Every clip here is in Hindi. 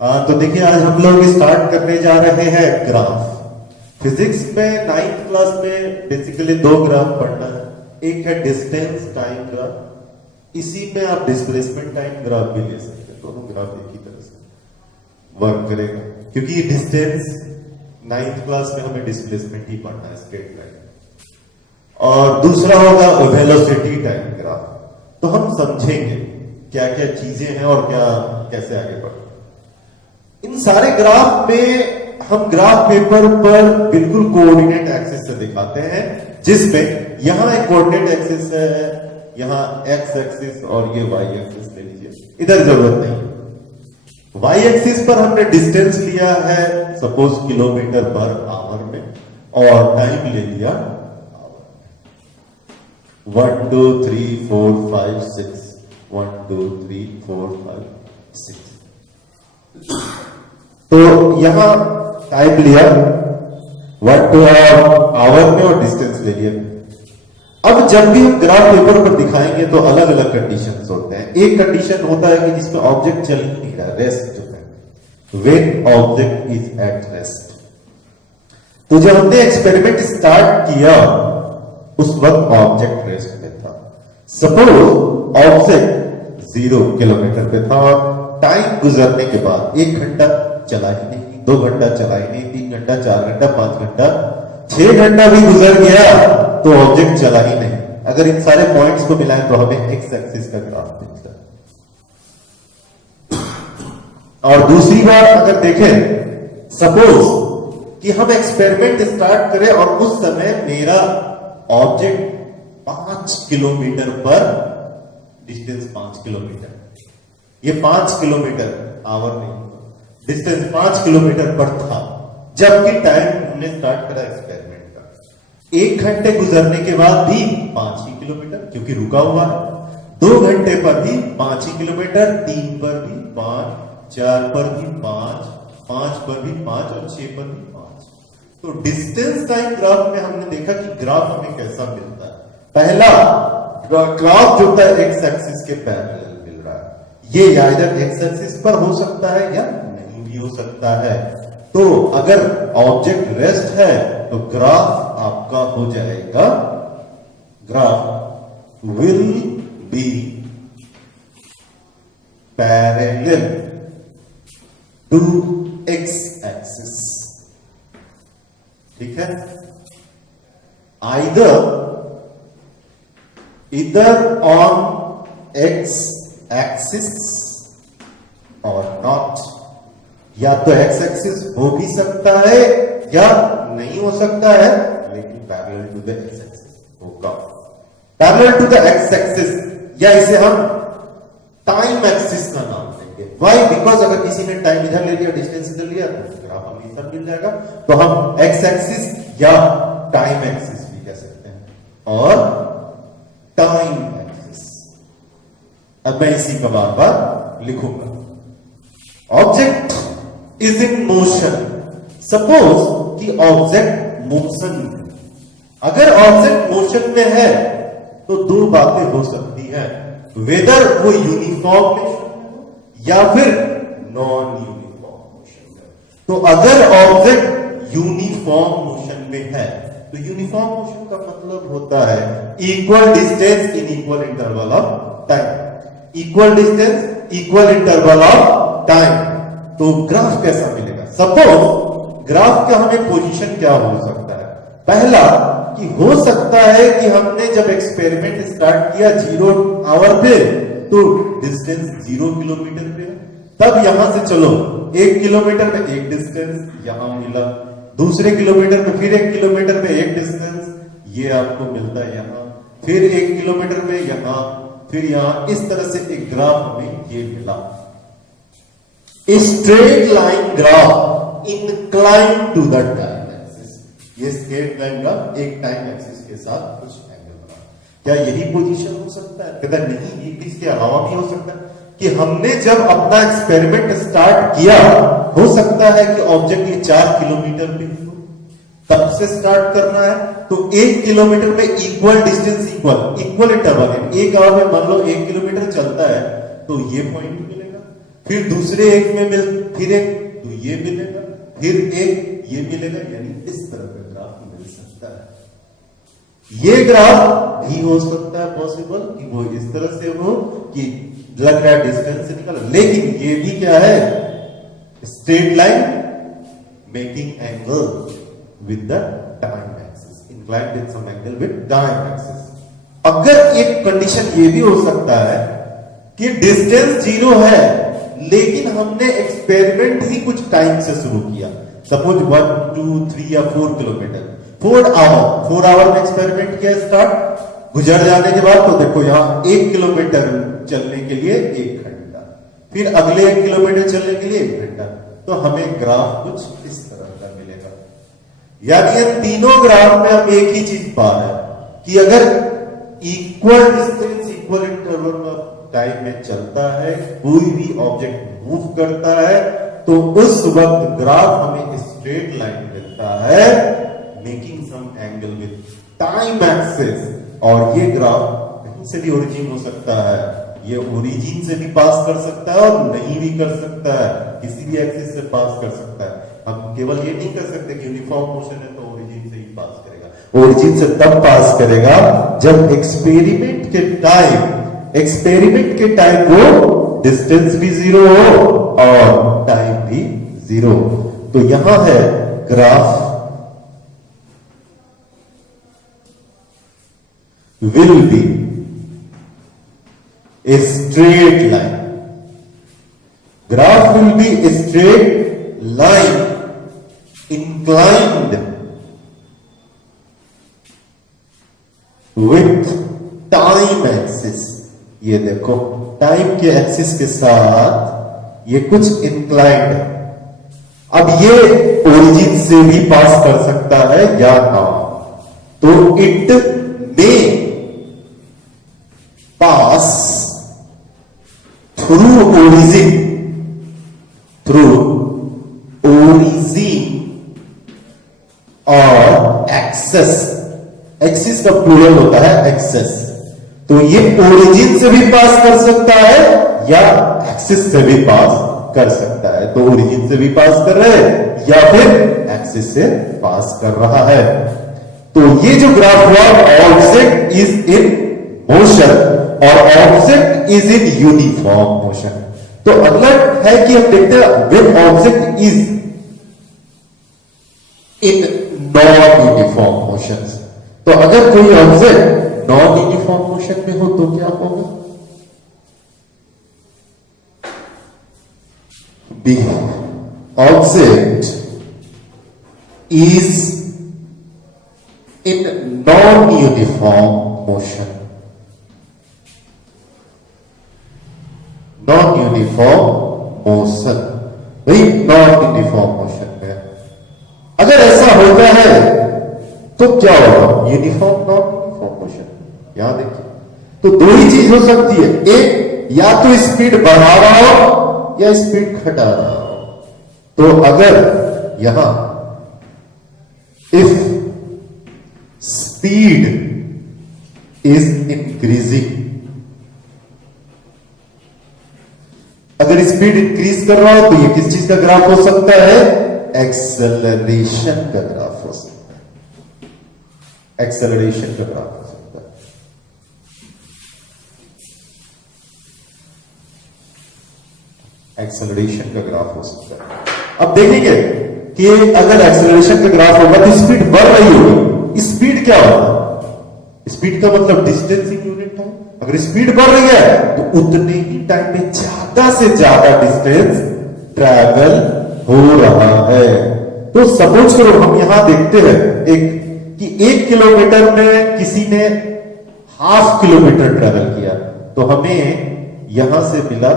तो देखिए आज हम लोग स्टार्ट करने जा रहे हैं ग्राफ। फिजिक्स में 9th क्लास में बेसिकली दो ग्राफ पढ़ना है। एक है डिस्टेंस टाइम ग्राफ, इसी में आप डिस्प्लेसमेंट टाइम ग्राफ भी ले सकते हैं। दोनों ग्राफ एक ही तरह से वर्क करेगा, क्योंकि डिस्टेंस 9th क्लास में हमें डिस्प्लेसमेंट ही पढ़ना है, स्ट्रेट लाइन। और दूसरा होगा वेलोसिटी टाइम ग्राफ। तो हम समझेंगे क्या क्या चीजें हैं और क्या कैसे आगे बढ़े। इन सारे ग्राफ में हम ग्राफ पेपर पर बिल्कुल कोऑर्डिनेट एक्सिस से दिखाते हैं, जिसमें यहां एक कोऑर्डिनेट एक्सिस है, यहां एक्स एक्सिस और ये वाई एक्सिस ले लीजिए, इधर जरूरत नहीं। वाई एक्सिस पर हमने डिस्टेंस लिया है सपोज किलोमीटर पर आवर में, और टाइम ले लिया 1 2 3 4 5 6 1 2 3 4 5 6। तो यहां टाइम लिया 1 2 आवर में और डिस्टेंस ले लिया। अब जब भी हम ग्राफ पेपर पर दिखाएंगे तो अलग अलग कंडीशंस होते हैं। एक कंडीशन होता है कि जिसमें ऑब्जेक्ट चल ही नहीं रहा, रेस्ट जो है, when object is at rest. तो जब हमने एक्सपेरिमेंट स्टार्ट किया उस वक्त ऑब्जेक्ट रेस्ट में था। सपोज ऑब्जेक्ट 0 किलोमीटर पे था, टाइम गुजरने के बाद 1 घंटा चला ही नहीं, 2 घंटा चला ही नहीं, 3 घंटा 4 घंटा 5 घंटा 6 घंटा भी गुजर गया तो ऑब्जेक्ट चला ही नहीं। अगर इन सारे पॉइंट्स को मिलाएं तो हमें एक्स एक्सिस का ग्राफ मिलता है। और दूसरी बात अगर देखें, सपोज कि हम एक्सपेरिमेंट स्टार्ट करें और उस समय मेरा ऑब्जेक्ट 5 किलोमीटर पर, डिस्टेंस 5 किलोमीटर, ये 5 किलोमीटर आवर नहीं, डिस्टेंस 5 किलोमीटर पर था जबकि टाइम हमने स्टार्ट करा एक्सपेरिमेंट का। 1 घंटे गुजरने के बाद भी 5 ही किलोमीटर, क्योंकि रुका हुआ है। 2 घंटे पर भी 5 ही किलोमीटर, 3 पर भी 5, 4 पर भी 5, 5 पर भी 5 और 6 पर भी 5। तो डिस्टेंस टाइम ग्राफ में हमने देखा कि ग्राफ हमें कैसा मिलता है। पहला ग्राफ जो होता है एक्स एक्सिस के पैरेलल मिल रहा है। ये या इधर एक्स एक्सिस पर हो सकता है या नहीं भी हो सकता है। तो अगर ऑब्जेक्ट रेस्ट है तो ग्राफ आपका हो जाएगा, graph will be parallel to x axis. ठीक है, either on x axis or not। या तो x एक्सिस हो भी सकता है या नहीं हो सकता है, लेकिन parallel to the x axis होगा। Parallel to the x axis, या इसे हम टाइम एक्सिस का नाम देंगे। व्हाई? बिकॉज अगर किसी ने टाइम इधर ले लिया, डिस्टेंस इधर लिया, तो ग्राफ हमेशा मिल जाएगा। तो हम x एक्सिस या टाइम एक्सिस भी कह सकते हैं। और टाइम एक्सिस, अब मैं इसी का बार बार लिखूंगा। Object is in motion. Suppose कि ऑब्जेक्ट मोशन में, अगर ऑब्जेक्ट मोशन में है तो दो बातें हो सकती हैं, वेदर वो यूनिफॉर्म मोशन में या फिर नॉन यूनिफॉर्म मोशन में। तो अगर ऑब्जेक्ट यूनिफॉर्म मोशन में है तो यूनिफॉर्म मोशन का मतलब होता है equal distance in equal interval of time. Equal distance equal interval of time. तो ग्राफ कैसा मिलेगा? सपोज ग्राफ का हमें पोजीशन क्या हो सकता है? पहला कि हो सकता है कि हमने जब एक्सपेरिमेंट स्टार्ट किया 0 आवर पे तो डिस्टेंस 0 किलोमीटर पे, तब यहां से चलो 1 किलोमीटर में एक डिस्टेंस यहां मिला, दूसरे किलोमीटर में फिर 1 किलोमीटर में एक डिस्टेंस ये आपको मिलता है यहां, फिर 1 किलोमीटर में यहां, फिर यहां। इस तरह से एक ग्राफ हमें ये मिला। Straight line graph incline to the time axis. ये स्ट्रेट लाइन ग्राफ एक टाइम एक्सिस के साथ कुछ एंगल बना। क्या यही पोजीशन हो सकता है? कहता नहीं, ये इसके अलावा भी हो सकता है कि हमने जब अपना एक्सपेरिमेंट स्टार्ट किया, हो सकता है कि ऑब्जेक्ट ये 4 किलोमीटर पे हो, तब से स्टार्ट करना है। तो 1 किलोमीटर में इक्वल डिस्टेंस इक्वल इंटरवल है। 1 आवर में मान लो 1 किलोमीटर चलता है तो ये पॉइंट मिलेगा। फिर दूसरे एक में फिर एक तो ये मिलेगा, फिर एक ये मिलेगा, यानी इस तरह का ग्राफ मिल सकता है। ये ग्राफ भी हो सकता है पॉसिबल कि वो इस तरह से हो कि लग रहा है डिस्टेंस से निकला, लेकिन ये भी क्या है, straight line making angle with the time axis, inclined with some angle with time axis. अगर एक कंडीशन ये भी हो सकता है कि डिस्टेंस 0 है, लेकिन हमने एक्सपेरिमेंट ही कुछ टाइम से शुरू किया, सपोज 1, 2, 3 या 4 किलोमीटर, 4 आवर में एक्सपेरिमेंट किया स्टार्ट, गुजर जाने के बाद तो देखो यहां 1 किलोमीटर चलने के लिए 1 घंटा, फिर अगले 1 किलोमीटर चलने के लिए 1 घंटा, तो हमें ग्राफ कुछ इस तरह का मिलेगा। यानी इन तीनों ग्राफ में हम एक ही चीज पा रहे हैं कि अगर equal distance equal interval of time में चलता है, कोई भी ऑब्जेक्ट मूव करता है, तो उस वक्त ग्राफ हमें स्ट्रेट लाइन मिलता है making some angle with time axis. और ये ग्राफ कहीं से भी ओरिजिन हो सकता है, ये ओरिजिन से भी पास कर सकता है और नहीं भी कर सकता है, किसी भी एक्सिस से पास कर सकता है। हम केवल ये नहीं कर सकते कि यूनिफॉर्म मोशन है तो ओरिजिन से ही पास करेगा, ओरिजिन से तब पास करेगा जब एक्सपेरिमेंट के टाइम वो डिस्टेंस भी 0 हो और टाइम भी 0। तो यहां है graph will be a straight line. Graph will be a straight line inclined with time axis. ये देखो टाइम के एक्सिस के साथ ये कुछ इंक्लाइंड है। अब ये ओरिजिन से भी पास कर सकता है या ना, तो it may pass through origin और एक्सिस का प्लूरल होता है एक्सेस, तो ये ओरिजिन से भी पास कर सकता है या एक्सिस से भी पास कर सकता है। तो ओरिजिन से भी पास कर रहा है या फिर एक्सिस से पास कर रहा है। तो ये जो ग्राफ हुआ, ऑब्जेक्ट इज इन मोशन और object is in uniform motion. तो अगला है कि हम देखते हैं when object is in non uniform motion. तो अगर कोई ऑब्जेक्ट नॉन यूनिफॉर्म मोशन में हो तो क्या होगा, the object is in non-uniform motion. Non-uniform motion, भाई non-uniform motion में अगर ऐसा होता है तो क्या होगा, यूनिफॉर्म नॉन यूनिफॉर्म मोशन। यहां देखिए, तो दो ही चीज हो सकती है, एक या तो स्पीड बढ़ा रहा हो या स्पीड घटा रहा हो। तो अगर यहां इफ स्पीड इज इंक्रीजिंग, अगर स्पीड इंक्रीज कर रहा हो तो ये किस चीज का ग्राफ हो सकता है, एक्सेलरेशन का ग्राफ हो सकता है, एक्सेलरेशन का ग्राफ हो सकता है। एक्सेलरेशन का ग्राफ हो सकता है। अब देखेंगे कि अगर एक्सेलरेशन का ग्राफ होगा तो स्पीड बढ़ रही होगी। स्पीड क्या होगा, स्पीड का मतलब डिस्टेंस इन यूनिट टाइम। अगर स्पीड बढ़ रही है तो उतने ही टाइम में ज्यादा से ज्यादा डिस्टेंस ट्रैवल हो रहा है। तो सपोज करो हम यहां देखते हैं कि 1 किलोमीटर में किसी ने ½ किलोमीटर ट्रैवल किया, तो हमें यहां से मिला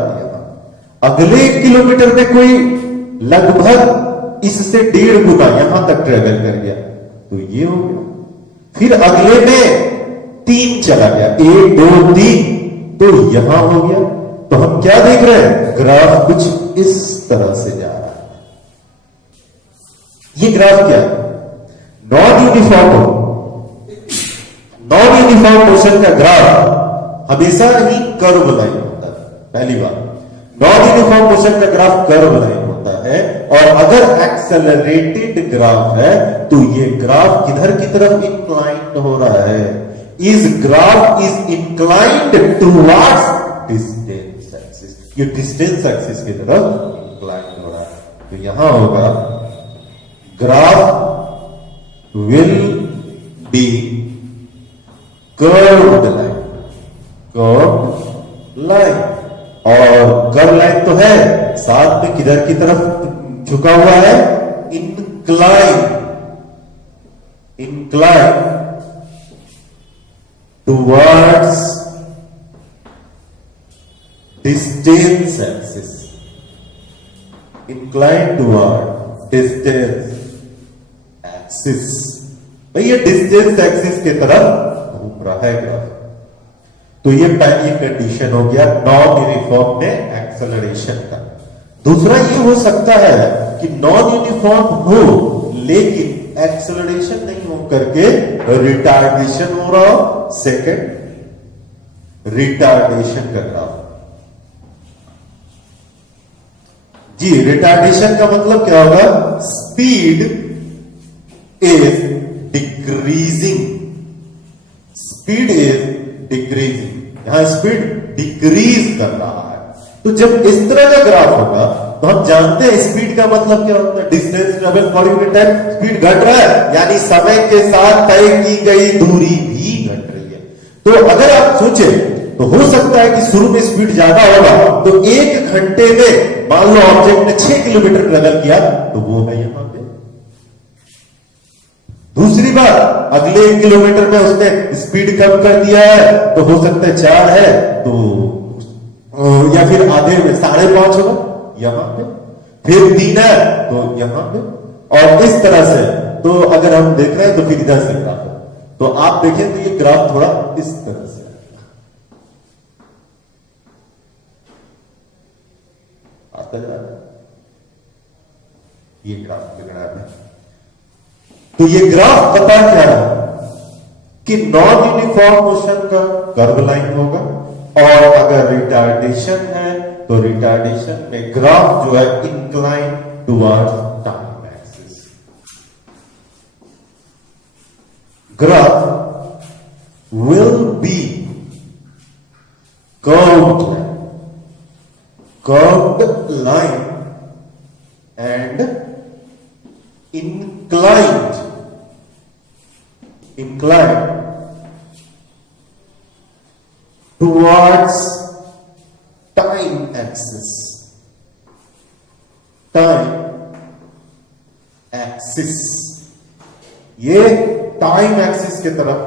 अगले 1 किलोमीटर में कोई लगभग इससे 1.5 गुना यहां तक ट्रेवल कर गया, तो ये हो गया। फिर अगले में 3 चला गया, 1, 2, 3, तो यहां हो गया। तो हम क्या देख रहे हैं, ग्राफ कुछ इस तरह से जा रहा है। ये ग्राफ क्या है, नॉन यूनिफॉर्म मोशन का ग्राफ हमेशा ही कर्व लाइन होता है। पहली बात, नॉन यूनिफॉर्म मोशन का ग्राफ कर्व लाइन होता है, और अगर एक्सेलरेटेड ग्राफ है तो ये ग्राफ किधर की तरफ इंक्लाइंड हो रहा है? इस graph is inclined towards distance axis, ये डिस्टेंस एक्सिस की तरफ इंक्लाइंड हो रहा है। तो यहां होगा graph will B curved line, curved line, और कर्व लाइन तो है, साथ में किधर की तरफ झुका हुआ है? Incline, incline towards distance axis, incline toward distance axis. भाई ये डिस्टेंस एक्सिस की तरफ घूम रहा है ग्राफ। तो ये पहली कंडीशन हो गया नॉन यूनिफॉर्म में एक्सेलरेशन का। दूसरा ये हो सकता है कि नॉन यूनिफॉर्म हो लेकिन एक्सेलरेशन नहीं हो करके रिटार्डेशन हो रहा हो। सेकंड, रिटार्डेशन का ग्राफ। जी, रिटार्डेशन का मतलब क्या होगा? Speed is decreasing, speed is decreasing, यहां स्पीड डिक्रीज कर रहा है। तो जब इस तरह का ग्राफ होगा तो हम जानते हैं स्पीड का मतलब क्या होता है? Distance travel per unit time, speed घट रहा है यानी समय के साथ तय की गई दूरी भी घट रही है। तो अगर आप सोचे तो हो सकता है कि शुरू में स्पीड ज्यादा होगा, तो 1 घंटे में मान लो ऑब्जेक्ट ने 6 किलोमीटर ट्रेवल किया तो वो है यहां पे। दूसरी बात, अगले 1 किलोमीटर में उसने स्पीड कम कर दिया है तो हो सकता है 4 है तो, या फिर आधे में 5.5 होगा यहां पे, फिर 3 है तो यहां पे, और इस तरह से। तो अगर हम देख रहे हैं तो फिर इधर से ग्राफ है, तो आप देखें तो ये ग्राफ थोड़ा इस तरह से आता जा रहा है, ये ग्राफ के ग्राफ है। तो ये ग्राफ बता क्या है कि नॉन यूनिफॉर्म मोशन का कर्व लाइन होगा, और अगर रिटार्डेशन है तो रिटार्डेशन में ग्राफ जो है incline towards time axis. Graph will B curved line and inclined towards time axis, ये टाइम एक्सिस की तरफ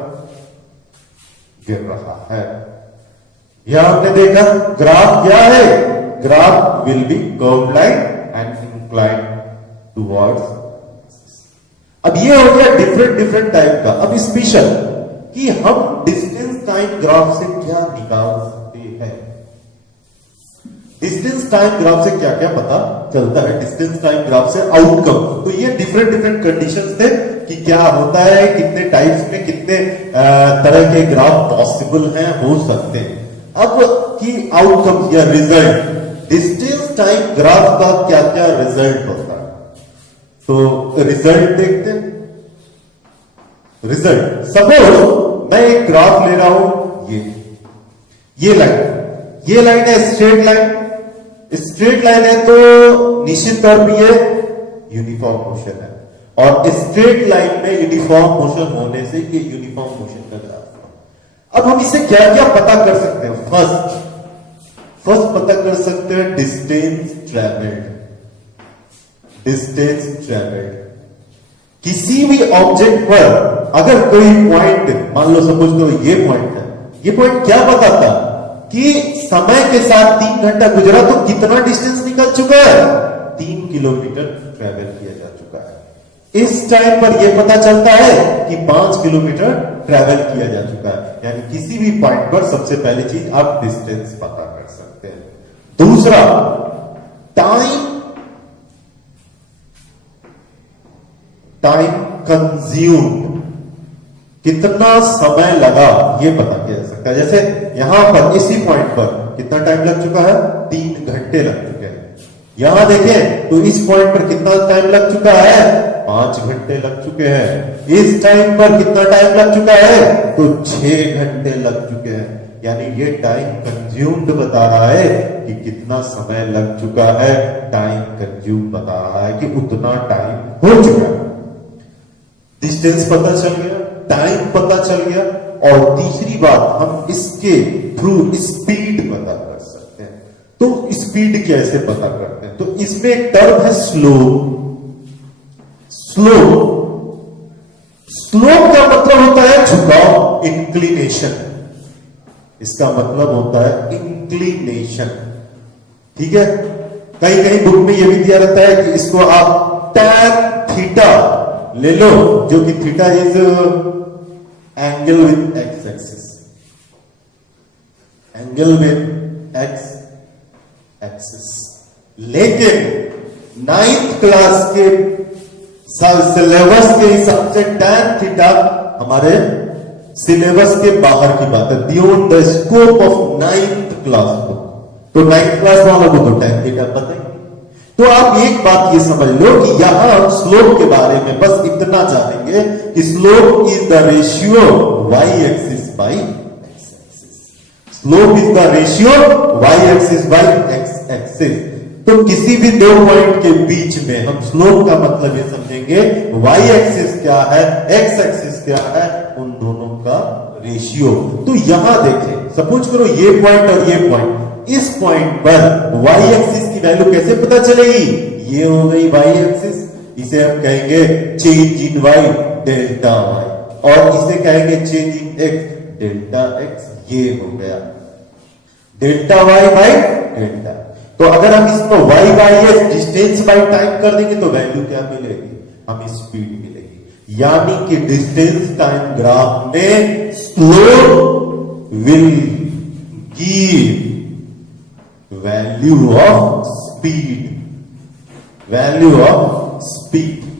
गिर रहा है। यह आपने देखा ग्राफ क्या है? Graph will B curved line and incline towards. अब ये हो गया डिफरेंट टाइप का। अब स्पेशल कि हम डिस्टेंस टाइम ग्राफ से क्या निकाल सकते हैं। डिस्टेंस टाइम ग्राफ से क्या क्या पता चलता है? डिस्टेंस टाइम ग्राफ से आउटकम। तो ये डिफरेंट कंडीशंस थे कि क्या होता है, कितने टाइप्स में कितने तरह के ग्राफ पॉसिबल हैं, हो सकते हैं। अब की आउटकम या रिजल्ट, डिस्टेंस टाइम ग्राफ का क्या क्या रिजल्ट होता है, तो रिजल्ट देखते हैं। रिजल्ट, सपोज मैं एक ग्राफ ले रहा हूं, ये लाइन है स्ट्रेट लाइन है तो निश्चित तौर पर ये यूनिफॉर्म मोशन है, और स्ट्रेट लाइन में यूनिफॉर्म मोशन होने से ये यूनिफॉर्म मोशन का ग्राफ है। अब हम इसे क्या क्या पता कर सकते हैं? फर्स्ट पता कर सकते हैं डिस्टेंस ट्रैवल्ड। किसी भी ऑब्जेक्ट पर अगर कोई पॉइंट, मान लो सपोज करो ये पॉइंट है, ये पॉइंट क्या बताता कि समय के साथ 3 घंटा गुजरा तो कितना डिस्टेंस निकल चुका है? 3 किलोमीटर ट्रैवल किया जा चुका है। इस टाइम पर यह पता चलता है कि 5 किलोमीटर ट्रैवल किया जा चुका है। यानी किसी भी पॉइंट पर सबसे पहली चीज आप डिस्टेंस पता कर सकते हैं। दूसरा, टाइम कंज्यूम्ड, कितना समय लगा ये पता किया जा सकता है। जैसे यहां पर इसी पॉइंट पर कितना टाइम लग चुका है? 3 घंटे लग चुके हैं। यहां देखें तो इस पॉइंट पर कितना टाइम लग चुका है? 5 घंटे लग चुके हैं। इस टाइम पर कितना टाइम लग चुका है? तो 6 घंटे लग चुके हैं। यानी ये टाइम कंज्यूम्ड बता रहा है कि कितना समय लग चुका है, टाइम कंज्यूम बता रहा है कि उतना टाइम हो चुका है। डिस्टेंस पता चल गया, टाइम पता चल गया, और तीसरी बात हम इसके थ्रू स्पीड पता कर सकते हैं। तो स्पीड कैसे पता करते हैं? तो इसमें एक टर्म है स्लोप। स्लोप का मतलब होता है झुकाव, इंक्लिनेशन। इसका मतलब होता है इंक्लिनेशन। ठीक है, कहीं कहीं बुक में यह भी दिया रहता है कि इसको आप टैन थीटा ले लो, जो कि theta is angle with x axis, angle with x axis. लेकिन 9th क्लास के सिलेबस के हिसाब से टैन थीटा हमारे सिलेबस के बाहर की बात है, beyond the scope of 9th class book. तो 9th क्लास वालों को तो टैन थीटा पता ही। तो आप एक बात ये समझ लो कि यहां हम स्लोप के बारे में बस इतना जानेंगे कि slope is the ratio y axis by x axis. Slope is the ratio y axis by x axis. तो किसी भी दो पॉइंट के बीच में हम स्लोप का मतलब ये समझेंगे वाई एक्सिस क्या है, एक्स एक्सिस क्या है, उन दोनों का रेशियो। तो यहां देखें, सपोज करो ये पॉइंट और ये पॉइंट, इस पॉइंट पर वाई एक्सिस की वैल्यू कैसे पता चलेगी? ये हो गई वाई एक्सिस, इसे हम कहेंगे change in y, delta y, और इसे कहेंगे change in x, delta x. ये हो गया डेल्टा वाई बाई डेल्टा। तो अगर हम इसको y by S distance by time कर देंगे तो वैल्यू क्या मिलेगी? हमें स्पीड मिलेगी। यानी कि डिस्टेंस टाइम ग्राफ में slope will give value of speed, value of speed.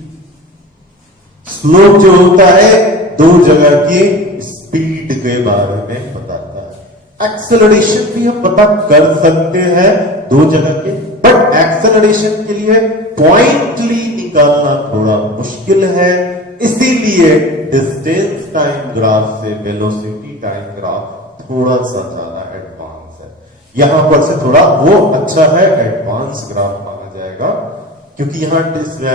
Slope जो होता है दो जगह की स्पीड के बारे में बताता है। एक्सेलरेशन भी हम पता कर सकते हैं दो जगह के, बट एक्सेलरेशन के लिए पॉइंटली निकालना थोड़ा मुश्किल है। इसीलिए डिस्टेंस टाइम ग्राफ से वेलोसिटी टाइम ग्राफ थोड़ा सा ज्यादा एडवांस है। यहां पर से थोड़ा वो अच्छा है, एडवांस ग्राफ माना जाएगा, क्योंकि यहां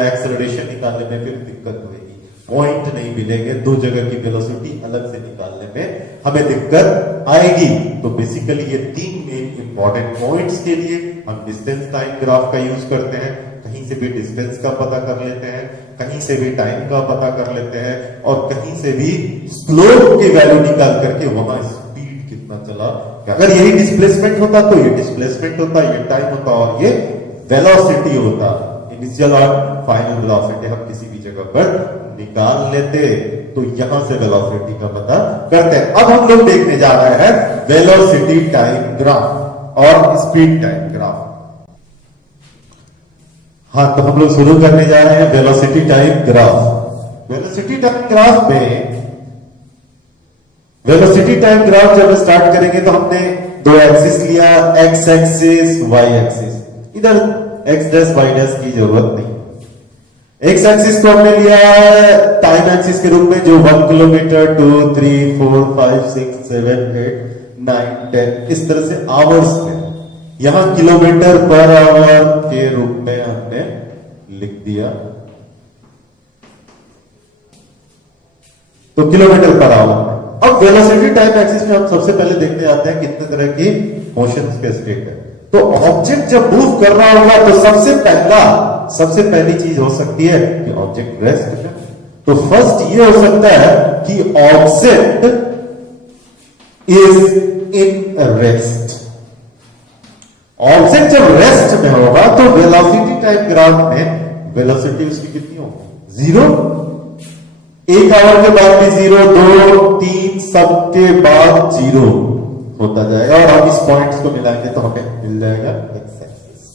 एक्सेलरेशन निकालने में फिर दिक्कत होगी, पॉइंट नहीं मिलेंगे, दो जगह की वेलोसिटी अलग से निकालने में हमें दिक्कत आएगी। तो बेसिकली ये 3 मेन इंपॉर्टेंट पॉइंट्स के लिए हम डिस्टेंस टाइम ग्राफ का यूज करते हैं। कहीं से भी डिस्टेंस का पता कर लेते हैं, कहीं से भी टाइम का पता कर लेते हैं, और कहीं से भी स्लोप की वैल्यू निकाल करके वहां स्पीड कितना चला। अगर यही डिस्प्लेसमेंट होता तो ये डिस्प्लेसमेंट होता, ये टाइम होता, और ये वेलोसिटी होता, इनिशियल और फाइनल वेलोसिटी हम किसी भी जगह पर निकाल लेते। तो यहां से वेलोसिटी का पता करते हैं। अब हम लोग देखने जा रहे हैं वेलोसिटी टाइम ग्राफ और स्पीड टाइम ग्राफ। हाँ, तो हम लोग शुरू करने जा रहे हैं velocity time graph. Velocity time graph में वेलोसिटी टाइम ग्राफ जब स्टार्ट करेंगे तो हमने दो एक्सिस लिया, एक्स एक्सिस, वाई एक्सिस। इधर एक्स डैश वाई डैश की जरूरत नहीं। एक्स एक्सिस को हमने लिया है टाइम एक्सिस के रूप में, जो 1 किलोमीटर, 2, 3, 4, 5, 6, 7, 8, 9, 10 इस तरह से आवर्स में, यहां किलोमीटर पर आवर के रूप में हमने लिख दिया। तो किलोमीटर पर आवर। अब वेलोसिटी टाइम एक्सिस में हम सबसे पहले देखने आते हैं कितने तरह की मोशंस के स्टेट है। तो ऑब्जेक्ट जब मूव कर रहा होगा तो सबसे पहली चीज हो सकती है कि ऑब्जेक्ट रेस्ट है। तो फर्स्ट ये हो सकता है कि object is in rest. Object जब रेस्ट में होगा तो वेलोसिटी टाइम ग्राफ में वेलोसिटी उसकी कितनी होगी? 0। 1 आवर के बाद भी 0, 2, 3 सबके बाद 0 होता जाएगा, और हम इस पॉइंट्स को मिलाएंगे तो हमें मिल जाएगा x axis.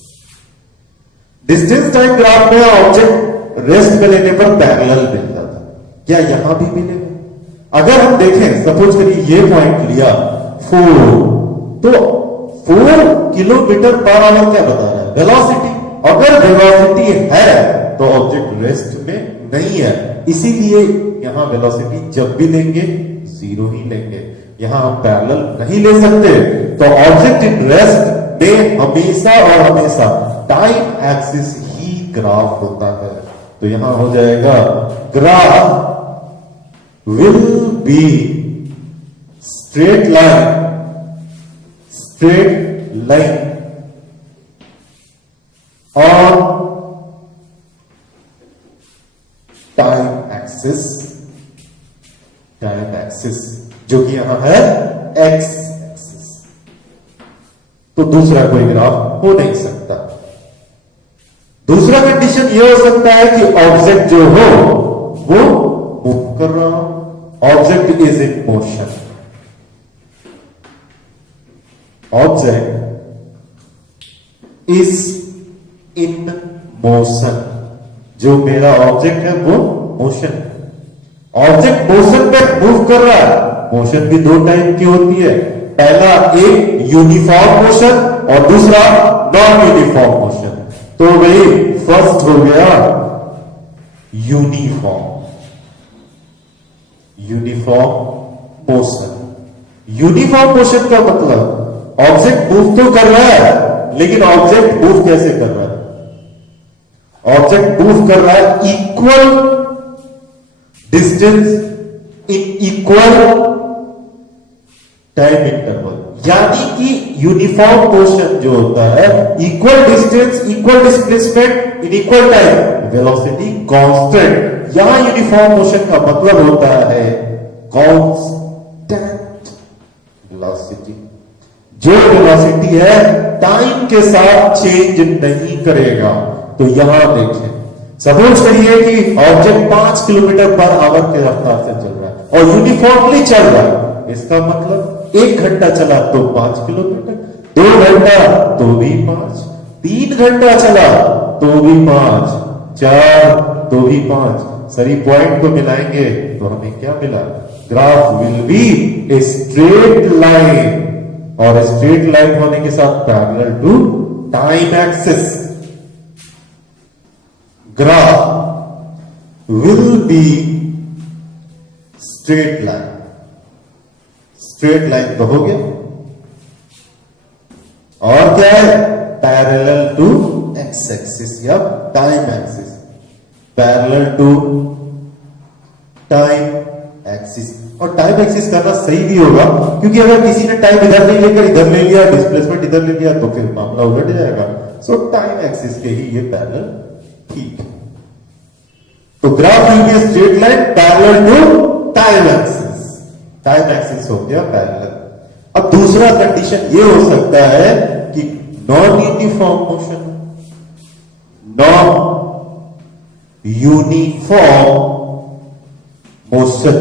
Distance time graph में ऑब्जेक्ट रेस्ट में लेने पर पैरेलल मिलता था, क्या यहां भी मिलेगा? अगर हम देखें, सपोज करिए ये पॉइंट लिया 4, तो 4 किलोमीटर पर आवर क्या बता रहा है? वेलोसिटी। अगर वेलोसिटी है तो ऑब्जेक्ट रेस्ट में नहीं है, इसीलिए यहां वेलोसिटी जब भी लेंगे 0 ही लेंगे। यहां हम पैरेलल नहीं ले सकते, तो ऑब्जेक्ट इन रेस्ट में हमेशा और हमेशा टाइम एक्सिस ही ग्राफ होता है। तो यहां हो जाएगा graph will be straight line और टाइम एक्सिस जो कि यहां है एक्स एक्सिस। तो दूसरा कोई ग्राफ हो नहीं सकता। दूसरा कंडीशन यह हो सकता है कि ऑब्जेक्ट जो हो वो मूव कर रहा हो। Object is in motion. Object is in motion. जो मेरा ऑब्जेक्ट है वो मोशन। ऑब्जेक्ट मोशन पे मूव कर रहा है। मोशन भी दो टाइप की होती है, पहला एक यूनिफॉर्म मोशन और दूसरा नॉन यूनिफॉर्म मोशन। तो भाई फर्स्ट हो गया यूनिफॉर्म मोशन। यूनिफॉर्म मोशन का मतलब ऑब्जेक्ट मूव तो कर रहा है, लेकिन ऑब्जेक्ट मूव कैसे कर रहा है? ऑब्जेक्ट मूव कर रहा है equal distance in equal time interval. यानी कि यूनिफॉर्म मोशन जो होता है equal distance equal displacement in equal time, velocity constant. यहां यूनिफॉर्म मोशन का मतलब होता है कांस्टेंट वेलोसिटी। जो वेलोसिटी है टाइम के साथ चेंज नहीं करेगा। तो यहां देखें, सपोज करिए कि ऑब्जेक्ट 5 किलोमीटर पर आवर के रफ्तार से चल रहा है और यूनिफॉर्मली चल रहा है। इसका मतलब 1 घंटा चला तो 5 किलोमीटर, 2 घंटा तो भी 5, 3 घंटा चला तो भी 5, 4 तो भी 5। सभी पॉइंट को मिलाएंगे तो हमें क्या मिला? Graph will be a straight line, और स्ट्रेट लाइन होने के साथ parallel to time axis. Graph will be straight line. Straight line तो हो गया, और क्या है? पैरेलल टू एक्स एक्सिस या time axis. Parallel to time axis. और टाइम एक्सिस करना सही भी होगा, क्योंकि अगर किसी ने टाइम इधर नहीं लेकर इधर ले लिया, डिस्प्लेसमेंट इधर ले लिया, तो फिर मामला उलट जाएगा। सो टाइम एक्सिस के ही ये पैरेलल ठीक है। तो graph will be straight line parallel to time axis. Time axis हो गया पैरेलल। अब दूसरा कंडीशन ये हो सकता है कि non uniform motion. Non uniform motion.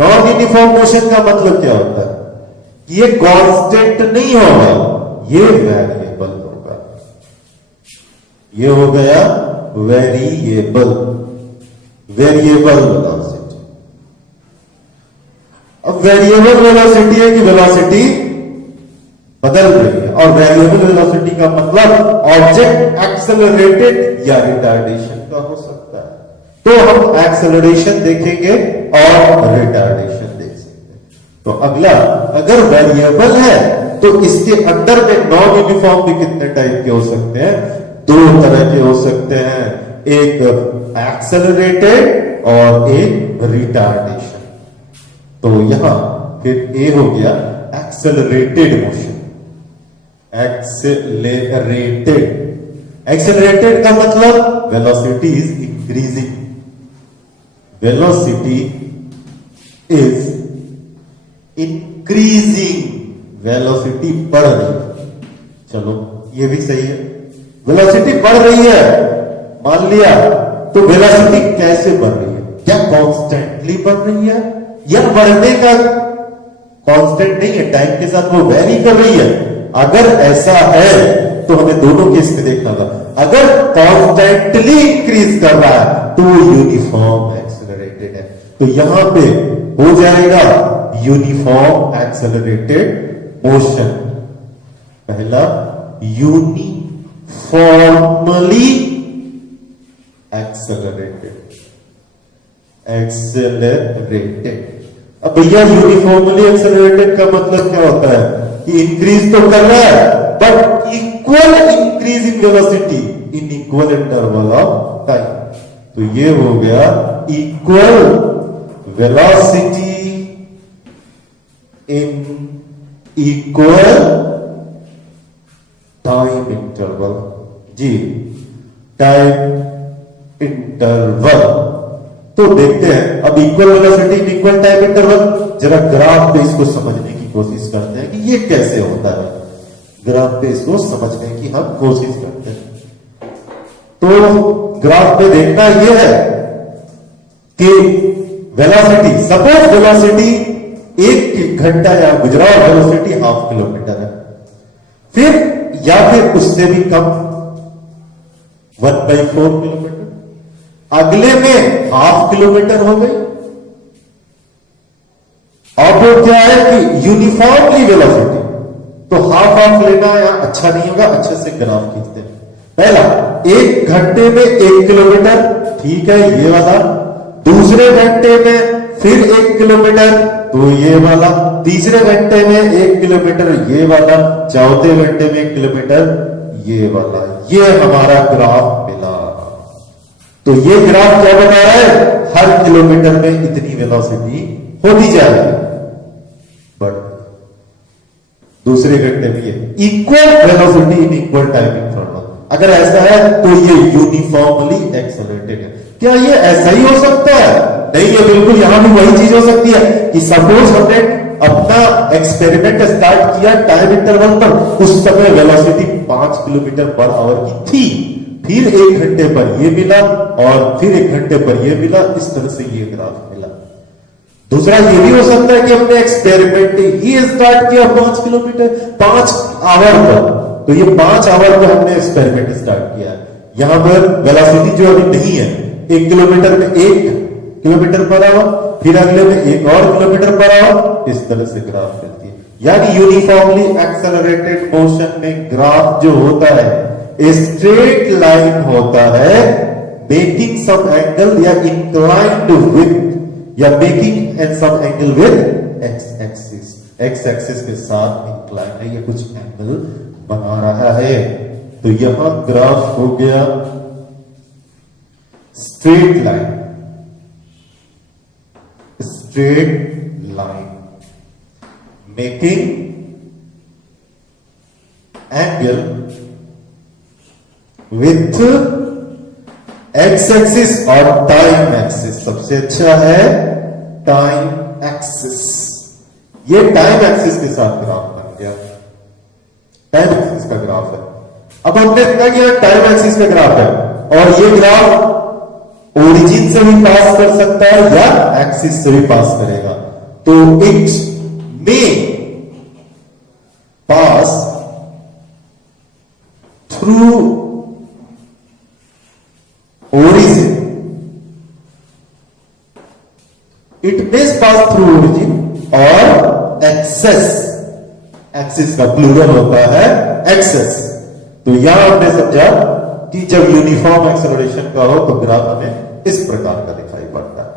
Non uniform motion का मतलब क्या होता है? ये कांस्टेंट नहीं होगा, ये वेरिएबल होगा। ये हो गया वेरिएबल वेलोसिटी। अब वेरिएबल वेलोसिटी है कि वेलोसिटी बदल रही है, और वेरिएबल वेलोसिटी का मतलब ऑब्जेक्ट एक्सेलरेटेड या रिटार्डेशन का हो सकता है। तो हम एक्सेलरेशन देखेंगे और रिटार्डेशन देख सकते हैं। तो अगला, अगर वेरिएबल है तो इसके अंदर में नॉन यूनिफॉर्म भी कितने टाइप के हो सकते हैं? 2 तरह के हो सकते हैं, एक एक्सेलरेटेड और एक रिटार्डेशन। तो यहां फिर ए हो गया एक्सेलरेटेड मोशन। एक्सेलरेटेड का मतलब velocity is increasing. Velocity is increasing. Velocity बढ़ रही है। चलो ये भी सही है, वेलोसिटी बढ़ रही है मान लिया। तो वेलोसिटी कैसे बढ़ रही है? क्या कॉन्स्टेंटली बढ़ रही है, या बढ़ने का कांस्टेंट नहीं है, टाइम के साथ वो वेरी कर रही है? अगर ऐसा है तो हमें दोनों केस में देखना था। अगर कॉन्स्टेंटली इंक्रीज कर रहा है तो वो यूनिफॉर्म एक्सेलरेटेड है। तो यहां पे हो जाएगा यूनिफॉर्म एक्सेलरेटेड मोशन। पहला यूनिफॉर्मली एक्सेलरेटेड। अब भैया यूनिफॉर्मली एक्सेलरेटेड का मतलब क्या होता है कि इंक्रीज तो कर रहा है but equal increase in velocity in equal interval of time. तो ये हो गया equal velocity in equal time interval. जी, टाइम इंटरवल। तो देखते हैं अब equal velocity in equal time interval. जरा ग्राफ पे इसको समझने की कोशिश करते हैं कि ये कैसे होता है। ग्राफ पे इसको समझने की हम कोशिश करते हैं। तो ग्राफ पे देखना यह है कि वेलोसिटी, सपोज वेलोसिटी 1 घंटा या गुजरा, वेलोसिटी 1/2 किलोमीटर है, फिर या फिर उससे भी कम 1/4 किलोमीटर, अगले में 1/2 किलोमीटर हो गई। अब वो क्या है कि यूनिफॉर्मली वेलोसिटी, तो हाफ लेना या अच्छा नहीं होगा। अच्छे से ग्राफ खींचते हैं। पहला 1 घंटे में 1 किलोमीटर, ठीक है, ये वाला। दूसरे घंटे में फिर 1 किलोमीटर, तो ये वाला। तीसरे घंटे में 1 किलोमीटर, ये वाला। चौथे घंटे में 1 किलोमीटर, ये वाला। ये हमारा ग्राफ मिला। तो ये ग्राफ क्या बता रहा है? हर किलोमीटर में इतनी वेलोसिटी होती जाएगी, बट दूसरे घंटे में ये equal velocity in equal time interval. अगर ऐसा है तो ये यूनिफॉर्मली एक्सेलरेटेड है। क्या ये ऐसा ही हो सकता है? नहीं, ये बिल्कुल यहां भी वही चीज हो सकती है कि सपोज हमने अपना एक्सपेरिमेंट स्टार्ट किया टाइम इंटरवल पर, उस समय वेलोसिटी 5 किलोमीटर पर आवर की थी, फिर 1 घंटे पर ये मिला और फिर 1 घंटे पर ये मिला। इस तरह से ये ग्राफ मिला। दूसरा ये भी हो सकता है कि हमने एक्सपेरिमेंट ही स्टार्ट किया 5 किलोमीटर 5 आवर पर, तो ये 5 आवर पर हमने एक्सपेरिमेंट स्टार्ट किया। यहां पर वेलोसिटी जो अभी नहीं है, 1 किलोमीटर में 1 किलोमीटर पर आवर, फिर अगले में 1 और किलोमीटर पर आवर। इस तरह से ग्राफ मिलती है। यानी यूनिफॉर्मली एक्सेलरेटेड मोशन में ग्राफ जो होता है स्ट्रेट लाइन होता है, मेकिंग सम एंगल या इंक्लाइंड विद या making and some angle with x axis. X axis के साथ इंक्लाइन है, ये कुछ एंगल बना रहा है। तो यहां ग्राफ हो गया straight line, straight line making angle with x axis और टाइम एक्सिस। सबसे अच्छा है टाइम एक्सिस। ये टाइम एक्सिस के साथ ग्राफ बन गया, टाइम एक्सिस का ग्राफ है। अब हमने देखा कि टाइम एक्सिस का ग्राफ है और ये ग्राफ ओरिजिन से भी पास कर सकता है या एक्सिस से भी पास करेगा। तो it may pass through origin, it may pass through origin और एक्सेस, एक्सिस का प्लूरल होता है एक्सेस। तो यहां हमने समझा कि जब यूनिफॉर्म एक्सेलरेशन का हो तो ग्राफ हमें इस प्रकार का दिखाई पड़ता है,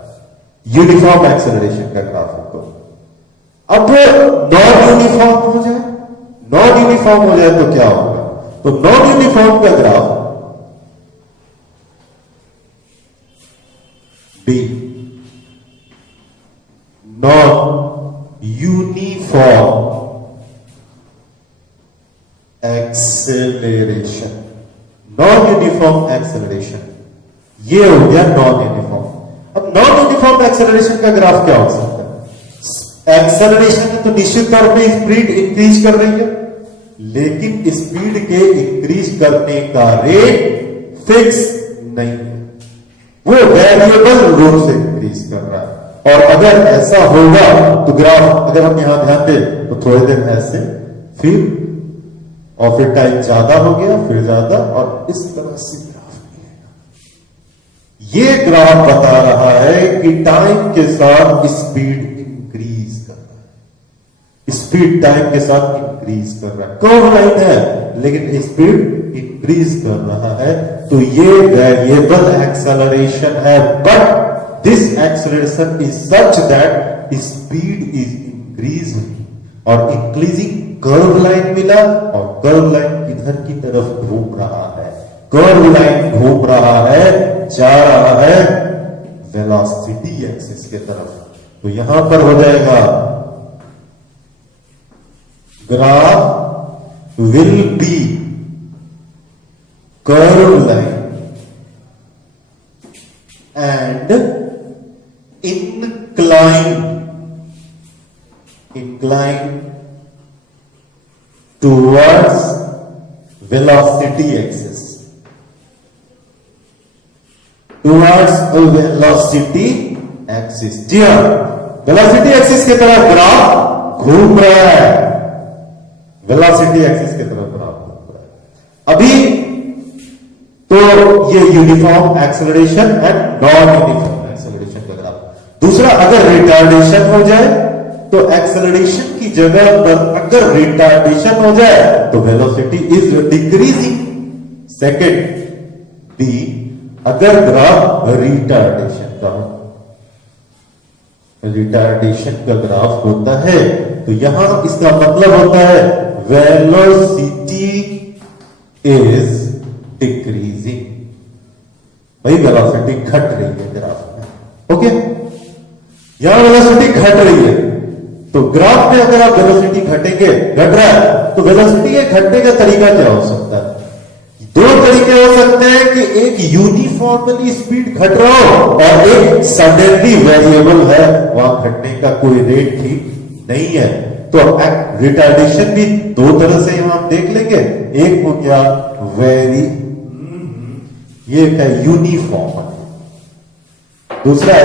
यूनिफॉर्म एक्सेलरेशन का ग्राफ हमको। अब नॉन यूनिफॉर्म हो जाए, नॉन यूनिफॉर्म हो जाए तो क्या होगा? तो नॉन यूनिफॉर्म का graph b, non uniform acceleration, non uniform acceleration, ये हो गया नॉन यूनिफॉर्म। अब नॉन यूनिफॉर्म एक्सेलरेशन का ग्राफ क्या हो सकता है? एक्सेलरेशन तो निश्चित तौर पे स्पीड इंक्रीज कर रही है, लेकिन स्पीड के इंक्रीज करने का रेट फिक्स नहीं है, वो वेरिएबल रूप से इंक्रीज कर रहा है। और अगर ऐसा होगा तो ग्राफ, अगर हम यहां ध्यान दें तो थोड़ी देर ऐसे, फिर और फिर टाइम ज्यादा हो गया, फिर ज्यादा, और इस तरह से ग्राफ मिलेगा। ये ग्राफ बता रहा है कि टाइम के साथ स्पीड इंक्रीज कर रहा है, स्पीड टाइम के साथ डिक्रीज कर रहा है, कर्व लाइन है लेकिन स्पीड इंक्रीज कर रहा है, तो ये वेरिएबल एक्सेलरेशन है। But this acceleration is such that speed is increase और इंक्रीजिंग कर्व लाइन मिला, और कर्व लाइन इधर की तरफ घूम रहा है, कर्व लाइन घूम रहा है, जा रहा है वेलोसिटी एक्सिस के तरफ। तो यहां पर हो जाएगा graph will B curve line and incline towards velocity axis, towards a velocity axis। जी हाँ, वेलोसिटी एक्सिस की तरफ ग्राफ घूम रहा है, वेलोसिटी एक्सिस की तरफ ग्राफ घूम रहा है। अभी तो ये uniform acceleration and non uniform acceleration का ग्राफ। दूसरा, अगर रिटार्डेशन हो जाए तो एक्सेलरेशन की जगह पर अगर रिटार्डेशन हो जाए तो velocity is decreasing. Second, b, अगर ग्राफ रिटार्डेशन का हो, रिटार्डेशन का ग्राफ होता है तो यहां इसका मतलब होता है वेलोसिटी इज डिक्रीजिंग, भाई वेलोसिटी घट रही है ग्राफ में। ओके, यहां वेलोसिटी घट रही है, तो ग्राफ में अगर आप वेलोसिटी घट रहा है तो वेलोसिटी के घटने का तरीका क्या हो सकता है? दो तरीके हो सकते हैं कि एक यूनिफॉर्मली स्पीड घट रहा हो और एक सडनली वेरिएबल है, वहां घटने का कोई रेट ठीक नहीं है। तो रिटार्डेशन भी दो तरह से हम देख लेंगे, एक हो गया ये है यूनिफॉर्म, दूसरा है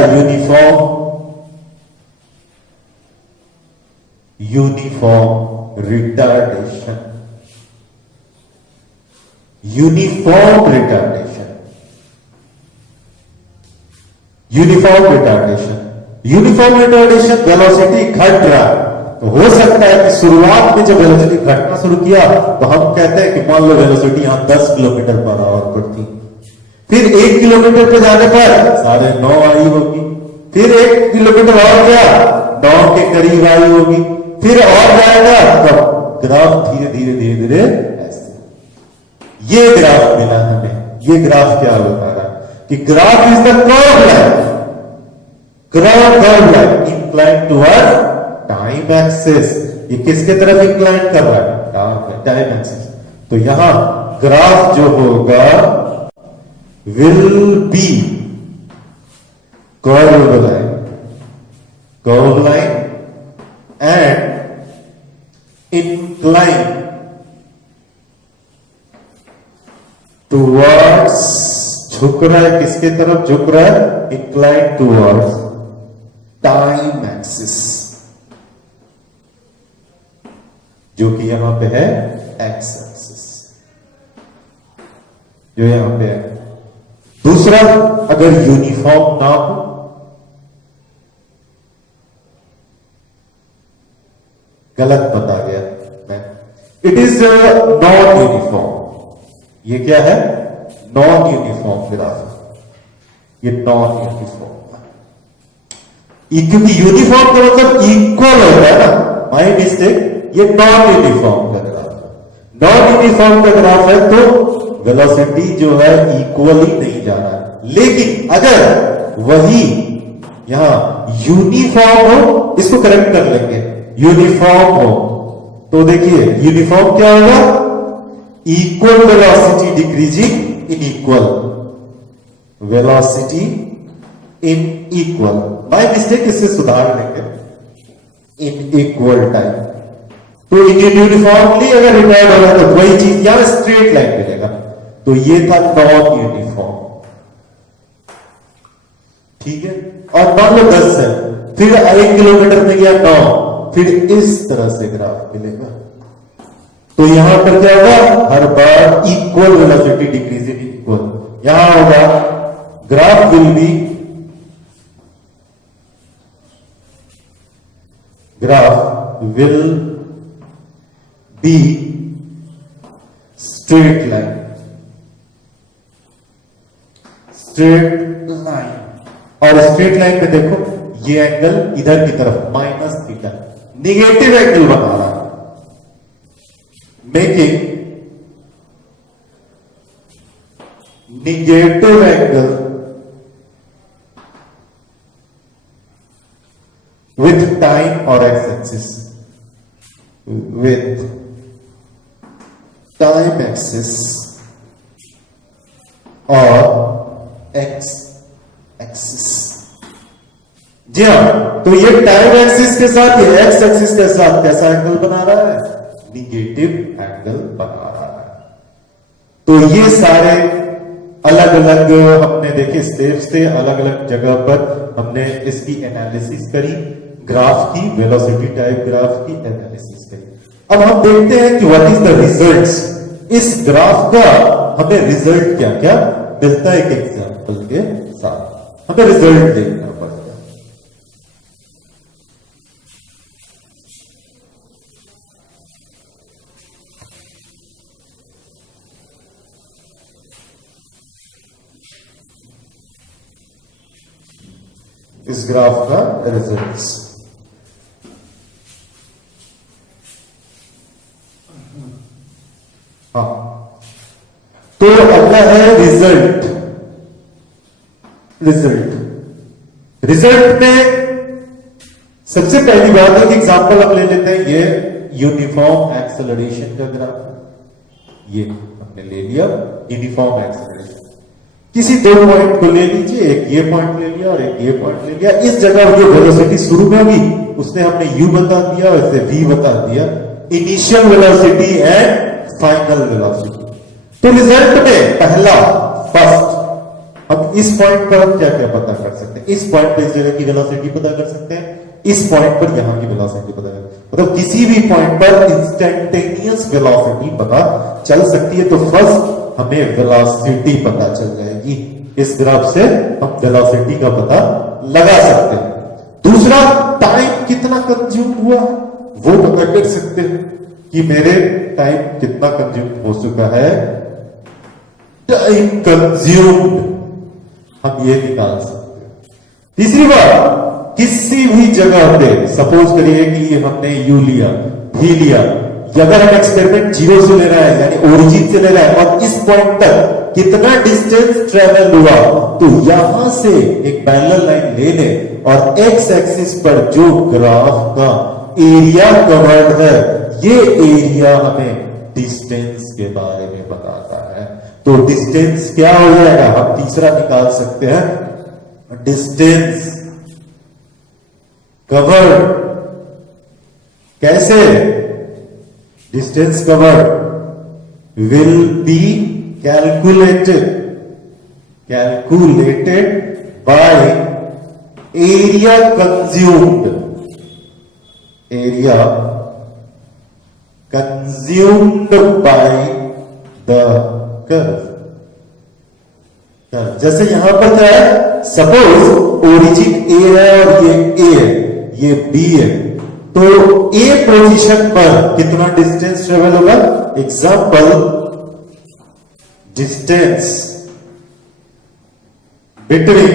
uniform retardation, uniform retardation, uniform retardation. Uniform retardation velocity घट रहा है, तो हो सकता है कि शुरुआत में जब वेलोसिटी घटना शुरू किया तो हम कहते हैं कि मान लो वेलोसिटी यहां 10 किलोमीटर पर आवर पर थी, फिर 1 किलोमीटर पे जाने पर 9.5 आई होगी, फिर 1 किलोमीटर और गया 9 के करीब आई होगी, फिर और जाएगा तो ग्राफ धीरे धीरे धीरे धीरे ऐसे। ये ग्राफ मिला हमें, ये ग्राफ क्या बता रहा है कि graph is the curve line, curve line incline toward time axis. ये किसके तरफ इंक्लाइन कर रहा है? Time axis. तो यहां ग्राफ जो होगा will be curve line and incline towards, झुक रहा है, किसके तरफ झुक रहा है? incline towards time axis, जो कि यहां पे है x axis, जो यहां पे है। दूसरा, अगर यूनिफॉर्म ना हो, गलत बता गया मैं, इट इज नॉन यूनिफॉर्म। ये क्या है? नॉन यूनिफॉर्म ग्राफ, ये नॉन यूनिफॉर्म, क्योंकि यूनिफॉर्म का मतलब इक्वल होता है ना, माय मिस्टेक, ये नॉन यूनिफॉर्म का ग्राफ है। नॉन यूनिफॉर्म का ग्राफ है तो वेलोसिटी जो है इक्वली नहीं जा रहा है, लेकिन अगर वही यहां यूनिफॉर्म हो, इसको करेक्ट कर लेंगे, यूनिफॉर्म हो तो देखिए यूनिफॉर्म क्या होगा? Equal velocity decreasing in equal velocity in equal, by mistake इससे सुधार लेंगे, इन इक्वल टाइम। तो यूनिफॉर्मली अगर रिटायर्ड होगा तो वही चीज यहां स्ट्रेट लाइन मिलेगा, तो ये था नॉन यूनिफॉर्म, ठीक है। और मान लो 10 है, फिर 1 किलोमीटर में गया 9, फिर इस तरह से ग्राफ मिलेगा। तो यहां पर क्या होगा? हर बार इक्वल वेलोसिटी डिक्रीजिंग इक्वल, यहां होगा graph will B, graph will be straight line, straight line, और स्ट्रेट लाइन में देखो ये एंगल इधर की तरफ माइनस थीटा, निगेटिव एंगल बना रहा है, making negative angle with time or x-axis, with time axis or x-axis। जी हाँ, तो ये टाइम एक्सिस के साथ ये एक्स एक्सिस के साथ कैसा एंगल बना रहा है? निगेटिव एंगल बना रहा है। तो ये सारे अलग अलग हमने देखे स्टेप्स थे, अलग अलग जगह पर हमने इसकी एनालिसिस करी, ग्राफ की, वेलोसिटी टाइप ग्राफ की एनालिसिस करी। अब हम देखते हैं कि व्हाट इज द रिजल्ट्स, इस ग्राफ का हमें रिजल्ट क्या क्या मिलता है। एक एग्जांपल के साथ हमें रिजल्ट देखना पड़ता है। इस ग्राफ का रिजल्ट्स, हाँ, तो अगला है रिजल्ट। रिजल्ट में सबसे पहली बात है कि एग्जांपल हम ले लेते हैं, ये यूनिफॉर्म एक्सेलरेशन का ग्राफ है, ये हमने ले लिया यूनिफॉर्म एक्सेलरेशन। किसी दो पॉइंट को ले लीजिए, एक ये पॉइंट ले लिया और एक ये पॉइंट ले लिया। इस जगह जो वेलोसिटी शुरू में होगी उसने हमने u बता दिया और इसे v बता दिया, initial velocity and final velocity. तो रिजल्ट में पहला फर्स्ट हम इस पॉइंट पर क्या क्या पता कर सकते हैं? इस पॉइंट पर इस जगह की वेलोसिटी पता कर सकते हैं, इस पॉइंट पर यहां की वेलोसिटी पता कर, मतलब किसी भी पॉइंट पर इंस्टेंटेनियस वेलोसिटी पता चल सकती है। तो फर्स्ट हमें वेलोसिटी पता चल जाएगी, इस ग्राफ से हम वेलोसिटी का पता लगा सकते हैं। दूसरा, टाइम कितना कंज्यूम हुआ है वो पता कर सकते हैं कि मेरे टाइम कितना कंज्यूम हो चुका है। टाइम कंज्यूम्ड हम ये निकाल सकते हैं। तीसरी बात, किसी भी जगह पे सपोज करिए कि हमने u लिया, v लिया, अगर हम एक्सपेरिमेंट जीरो से ले रहा है यानी ओरिजिन से ले रहा है और इस पॉइंट तक कितना डिस्टेंस ट्रेवल हुआ, तो यहां से एक पैरेलल लाइन ले लें और एक्स एक्सिस पर जो ग्राफ का एरिया कवर्ड है, ये एरिया हमें डिस्टेंस के बारे में बताता है। तो डिस्टेंस क्या हो जाएगा? हम तीसरा निकाल सकते हैं, डिस्टेंस कवर्ड। कैसे? Distance covered will be calculated by area consumed, area consumed by the curve. जैसे यहां पर क्या है, सपोज ओरिजिन ए है और ये ए है, ये बी है, तो ए पोजीशन पर कितना डिस्टेंस ट्रेवल होगा? Example, distance between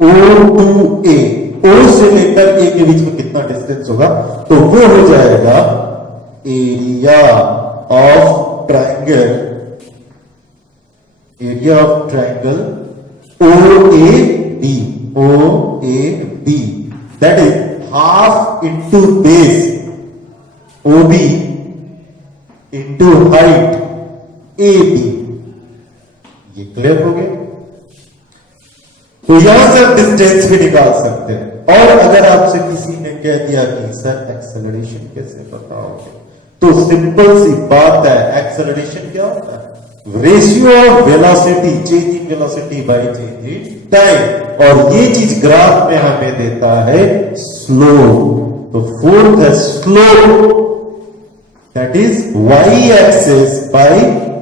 O to A, O से लेकर ए के बीच में कितना डिस्टेंस होगा? तो वो हो जाएगा area of triangle, area of triangle O A B, O A B, that is half into base O B into height A B. ये क्लियर हो गया? तो यहां से हम डिस्टेंस भी निकाल सकते हैं। और अगर आपसे किसी ने कह दिया कि सर एक्सेलरेशन कैसे बताओगे, तो सिंपल सी बात है, एक्सेलरेशन क्या होता है? Ratio of velocity, change in velocity by change in time. और ये चीज ग्राफ में हमें देता है स्लोप। तो फोर्थ है slope, that is y axis by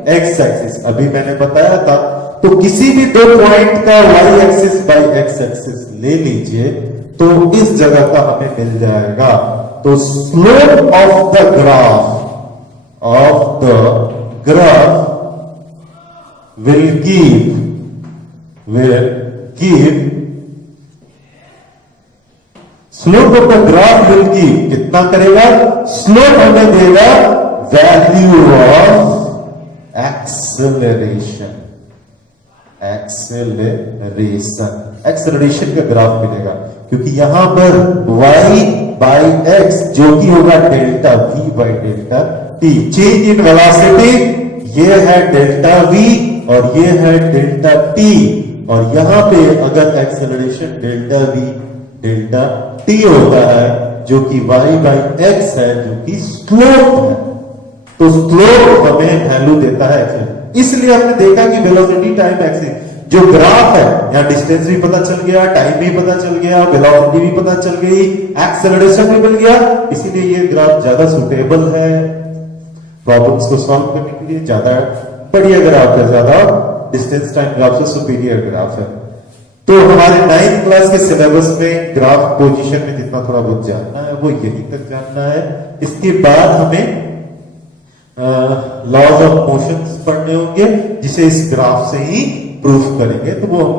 x axis. अभी मैंने बताया था, तो किसी भी दो पॉइंट का y axis by x axis ले लीजिए, तो इस जगह का हमें मिल जाएगा तो slope of the graph will give slope of the graph will give कितना करेगा, स्लोप हमें देगा वैल्यू ऑफ एक्सेलरेशन का ग्राफ मिलेगा, क्योंकि यहां पर y बाई एक्स जो कि होगा delta v by delta t, change in velocity ये है डेल्टा v और ये है डेल्टा t, और यहां पे अगर acceleration delta v delta t होता है जो कि y बाई एक्स है जो कि स्लोप है, तो स्लोप हमें वैल्यू देता है एक्सेलरेशन। इसलिए हमने देखा कि वेलोसिटी टाइम एक्सिस जो ग्राफ है, यहां डिस्टेंस भी पता चल गया, टाइम भी पता चल गया, वेलोसिटी भी पता चल गई, एक्सेलरेशन भी मिल गया, इसीलिए ये ग्राफ ज्यादा सुटेबल है प्रॉब्लम्स को सॉल्व करने के लिए, ज्यादा बढ़िया ग्राफ है, ज्यादा डिस्टेंस टाइम ग्राफ से सुपीरियर ग्राफ है। तो हमारे 9th क्लास के सिलेबस में ग्राफ पोजीशन में जितना थोड़ा बहुत जानना है वो यहीं तक जानना है। इसके बाद हमें लॉज ऑफ मोशंस पढ़ने होंगे जिसे इस ग्राफ से ही प्रूफ करेंगे, तो वो हम